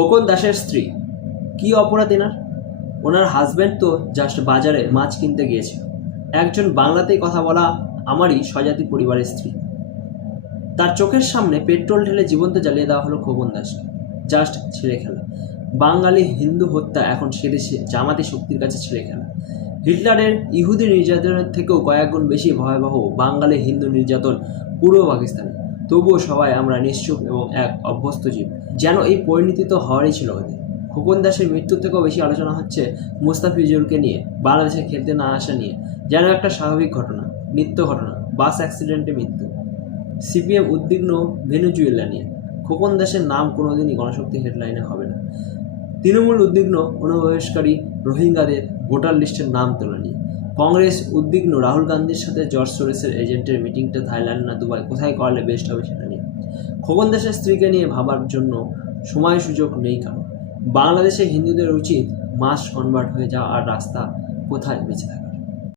খোকন দাসের স্ত্রী, কি অপরাধ এনার? ওনার হাজব্যান্ড তো জাস্ট বাজারে মাছ কিনতে গিয়েছিল। একজন বাংলাতেই কথা বলা আমারই স্বজাতি পরিবারের স্ত্রী। তার চোখের সামনে পেট্রোল ঢেলে জীবন্ত জ্বালিয়ে দেওয়া হলো খোকন দাসকে। জাস্ট ছেড়ে খেলা। বাঙালি হিন্দু হত্যা এখন সেদেশে জামাতি শক্তির কাছে ছেড়ে খেলা। হিটলারের ইহুদি নির্যাতনের থেকেও কয়েক গুণ বেশি ভয়াবহ বাঙালি হিন্দু নির্যাতন পূর্ব পাকিস্তানে। তবুও সবাই আমরা নিশ্চুপ এবং এক অভ্যস্ত জীব, যেন এই পরিণতি তো হওয়ারই ছিল ওদের। খোকন দাসের মৃত্যুর থেকেও বেশি আলোচনা হচ্ছে মুস্তাফিজুরকে নিয়ে, বাংলাদেশে খেলতে না আসা নিয়ে, যেন একটা স্বাভাবিক ঘটনা, নিত্য ঘটনা, বাস অ্যাক্সিডেন্টে মৃত্যু। সিপিএম উদ্বিগ্ন ভেনেজুয়েলা নিয়ে। খোকন দাসের নাম কোনোদিনই গণশক্তি হেডলাইনে হবে না। তৃণমূল উদ্বিগ্ন অনুপ্রবেশকারী রোহিঙ্গাদের ভোটার লিস্টের নাম তোলা নিয়ে। কংগ্রেস উদ্বিগ্ন রাহুল গান্ধীর সাথে জর্জ সোরেসের এজেন্টের মিটিংটা থাইল্যান্ড না দুবাই, কোথায় করলে বেস্ট হবে সেটা নিয়ে। খোকন দাসের স্ত্রীকে নিয়ে ভাবার জন্য সময় সুযোগ নেই কারণ। বাংলাদেশে হিন্দুদের উচিত মাস কনভার্ট হয়ে যাওয়া আর রাস্তা কোথায় বেঁচে থাকা।